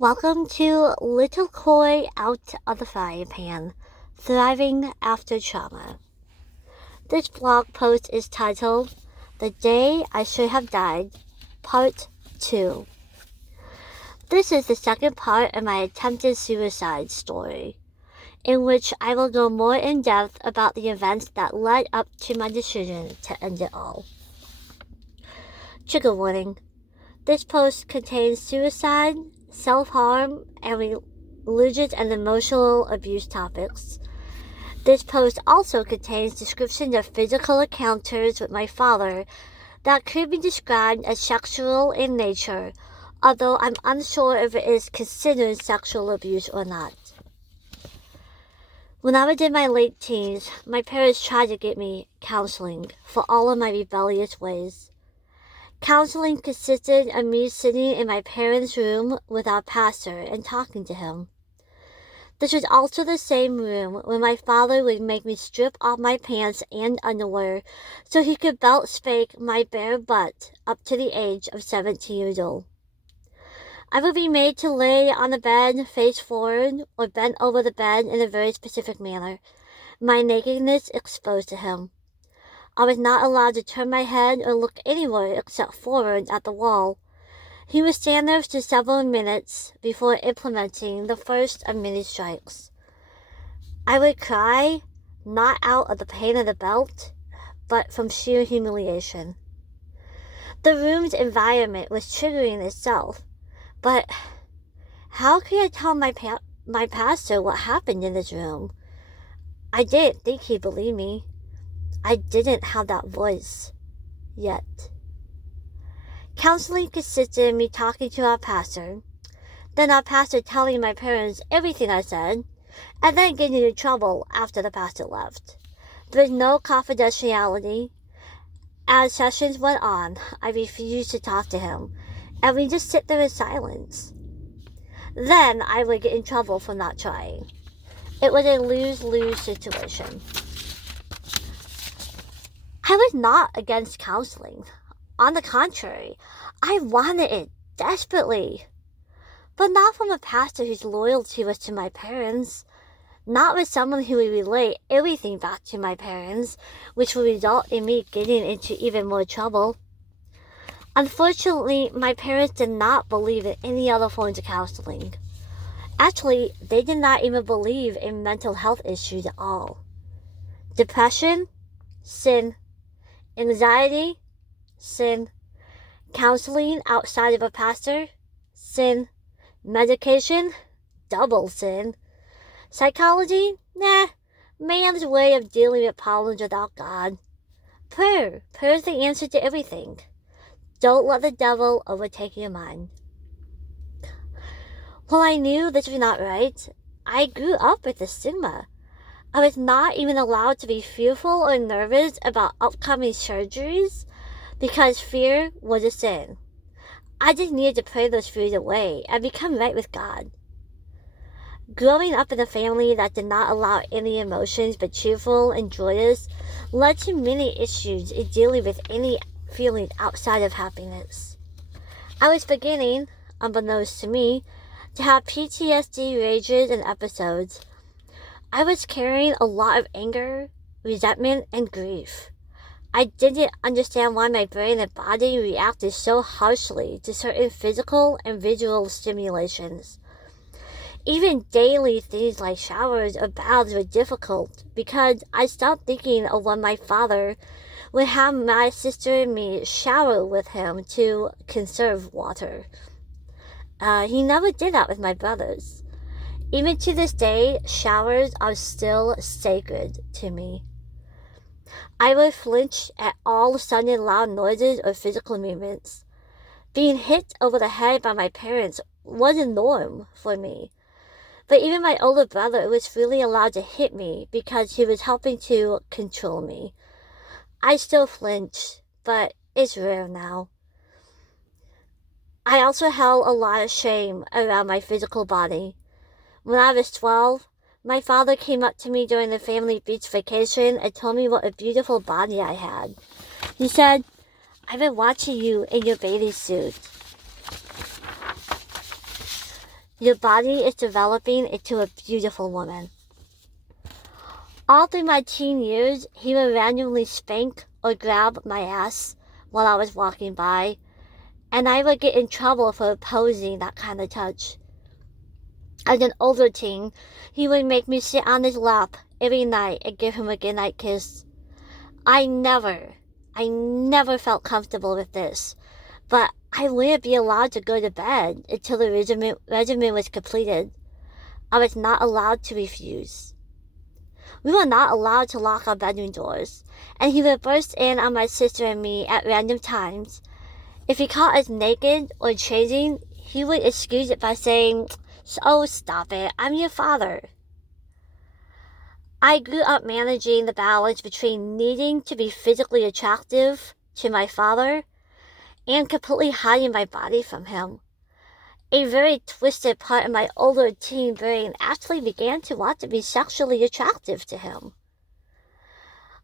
Welcome to Little Koi Out of the Frying Pan, Thriving After Trauma. This blog post is titled, The Day I Should Have Died, Part 2. This is the second part of my attempted suicide story, in which I will go more in depth about the events that led up to my decision to end it all. Trigger warning. This post contains suicide, self-harm, and religious and emotional abuse topics. This post also contains descriptions of physical encounters with my father that could be described as sexual in nature, although I'm unsure if it is considered sexual abuse or not. When I was in my late teens, my parents tried to get me counseling for all of my rebellious ways. Counseling consisted of me sitting in my parents' room with our pastor and talking to him. This was also the same room where my father would make me strip off my pants and underwear so he could belt spank my bare butt up to the age of 17 years old. I would be made to lay on the bed face forward or bent over the bed in a very specific manner, my nakedness exposed to him. I was not allowed to turn my head or look anywhere except forward at the wall. He would stand there for several minutes before implementing the first of many strikes. I would cry, not out of the pain of the belt, but from sheer humiliation. The room's environment was triggering itself, but how could I tell my pastor what happened in this room? I didn't think he'd believe me. I didn't have that voice yet. Counseling consisted of me talking to our pastor, then our pastor telling my parents everything I said, and then getting in trouble after the pastor left. There was no confidentiality. As sessions went on, I refused to talk to him, and we just sit there in silence. Then I would get in trouble for not trying. It was a lose-lose situation. I was not against counseling. On the contrary, I wanted it desperately. But not from a pastor whose loyalty was to my parents. Not with someone who would relate everything back to my parents, which would result in me getting into even more trouble. Unfortunately, my parents did not believe in any other forms of counseling. Actually, they did not even believe in mental health issues at all. Depression? Sin. Anxiety? Sin. Counseling outside of a pastor? Sin. Medication? Double sin. Psychology? Nah. Man's way of dealing with problems without God. Prayer. Prayer is the answer to everything. Don't let the devil overtake your mind. While I knew this was not right, I grew up with the stigma. I was not even allowed to be fearful or nervous about upcoming surgeries because fear was a sin. I just needed to pray those fears away and become right with God. Growing up in a family that did not allow any emotions but cheerful and joyous led to many issues in dealing with any feelings outside of happiness. I was beginning, unbeknownst to me, to have PTSD rages and episodes. I was carrying a lot of anger, resentment, and grief. I didn't understand why my brain and body reacted so harshly to certain physical and visual stimulations. Even daily things like showers or baths were difficult because I stopped thinking of when my father would have my sister and me shower with him to conserve water. He never did that with my brothers. Even to this day, showers are still sacred to me. I would flinch at all sudden loud noises or physical movements. Being hit over the head by my parents was a norm for me. But even my older brother was freely allowed to hit me because he was helping to control me. I still flinch, but it's rare now. I also held a lot of shame around my physical body. When I was 12, my father came up to me during the family beach vacation and told me what a beautiful body I had. He said, "I've been watching you in your bathing suit. Your body is developing into a beautiful woman. All through my teen years, he would randomly spank or grab my ass while I was walking by, and I would get in trouble for opposing that kind of touch. As an older teen, he would make me sit on his lap every night and give him a goodnight kiss. I never felt comfortable with this, but I wouldn't be allowed to go to bed until the regimen was completed. I was not allowed to refuse. We were not allowed to lock our bedroom doors, and he would burst in on my sister and me at random times. If he caught us naked or changing, he would excuse it by saying, "Oh, stop it, I'm your father." I grew up managing the balance between needing to be physically attractive to my father and completely hiding my body from him. A very twisted part of my older teen brain actually began to want to be sexually attractive to him.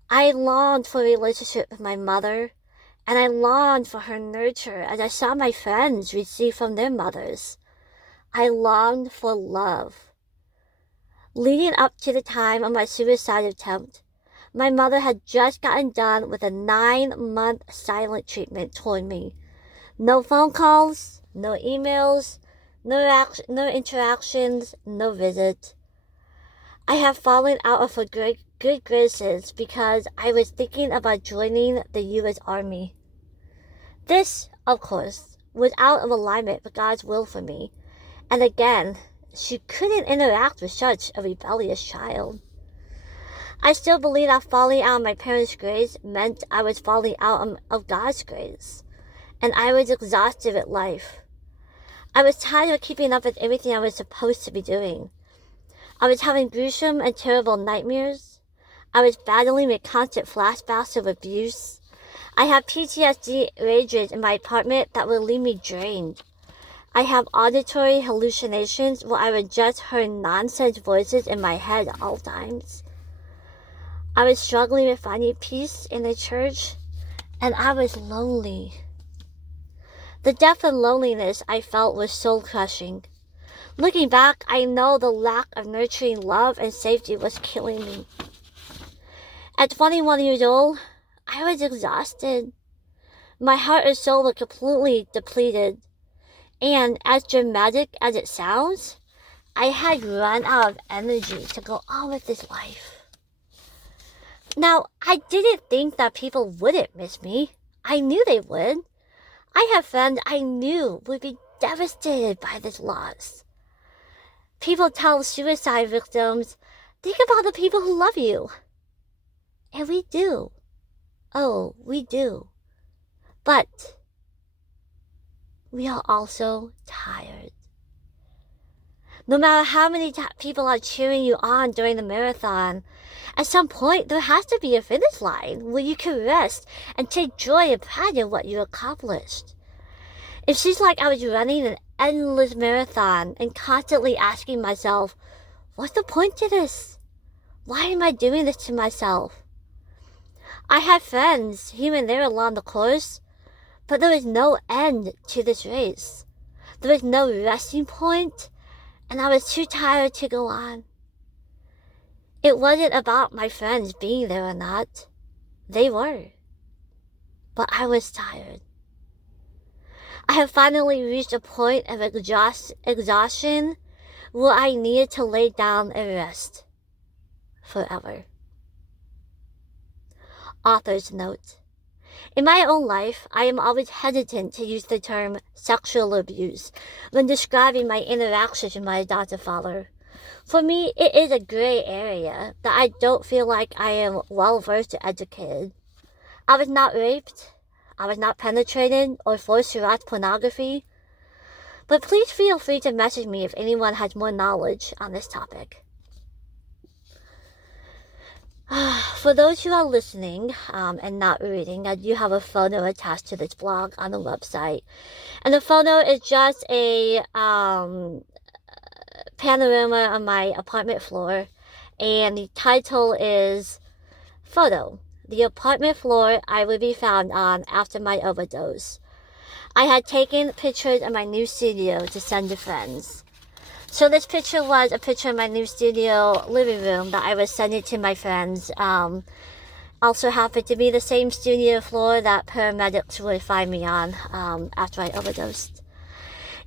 I longed for a relationship with my mother, and I longed for her nurture as I saw my friends receive from their mothers. I longed for love. Leading up to the time of my suicide attempt, my mother had just gotten done with a 9-month silent treatment toward me. No phone calls, no emails, no interactions, no visit. I have fallen out of her good graces because I was thinking about joining the U.S. Army. This, of course, was out of alignment with God's will for me, and again, she couldn't interact with such a rebellious child. I still believe that falling out of my parents' grace meant I was falling out of God's grace, and I was exhausted with life. I was tired of keeping up with everything I was supposed to be doing. I was having gruesome and terrible nightmares. I was battling with constant flashbacks of abuse. I had PTSD rages in my apartment that would leave me drained. I have auditory hallucinations where I would just hear nonsense voices in my head at all times. I was struggling with finding peace in the church, and I was lonely. The depth of loneliness I felt was soul-crushing. Looking back, I know the lack of nurturing love and safety was killing me. At 21 years old, I was exhausted. My heart and soul were completely depleted. And as dramatic as it sounds, I had run out of energy to go on with this life. Now, I didn't think that people wouldn't miss me. I knew they would. I have friends I knew would be devastated by this loss. People tell suicide victims, think about the people who love you. And we do. Oh, we do. But we are also tired. No matter how many people are cheering you on during the marathon, at some point there has to be a finish line where you can rest and take joy and pride in what you accomplished. It seems like I was running an endless marathon and constantly asking myself, what's the point to this? Why am I doing this to myself? I had friends here and there along the course, but there was no end to this race. There was no resting point, and I was too tired to go on. It wasn't about my friends being there or not. They were. But I was tired. I have finally reached a point of exhaustion where I needed to lay down and rest. Forever. Author's note. In my own life, I am always hesitant to use the term sexual abuse when describing my interactions with my adoptive father. For me, it is a gray area that I don't feel like I am well-versed or educated. I was not raped, I was not penetrated or forced to watch pornography, but please feel free to message me if anyone has more knowledge on this topic. For those who are listening and not reading, I do have a photo attached to this blog on the website. And the photo is just a panorama of my apartment floor. And the title is Photo, the apartment floor I would be found on after my overdose. I had taken pictures of my new studio to send to friends. So this picture was a picture of my new studio living room that I was sending to my friends. Also happened to be the same studio floor that paramedics would find me on after I overdosed.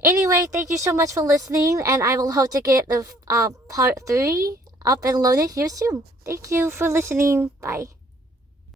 Anyway, thank you so much for listening, and I will hope to get the part 3 up and loaded here soon. Thank you for listening. Bye.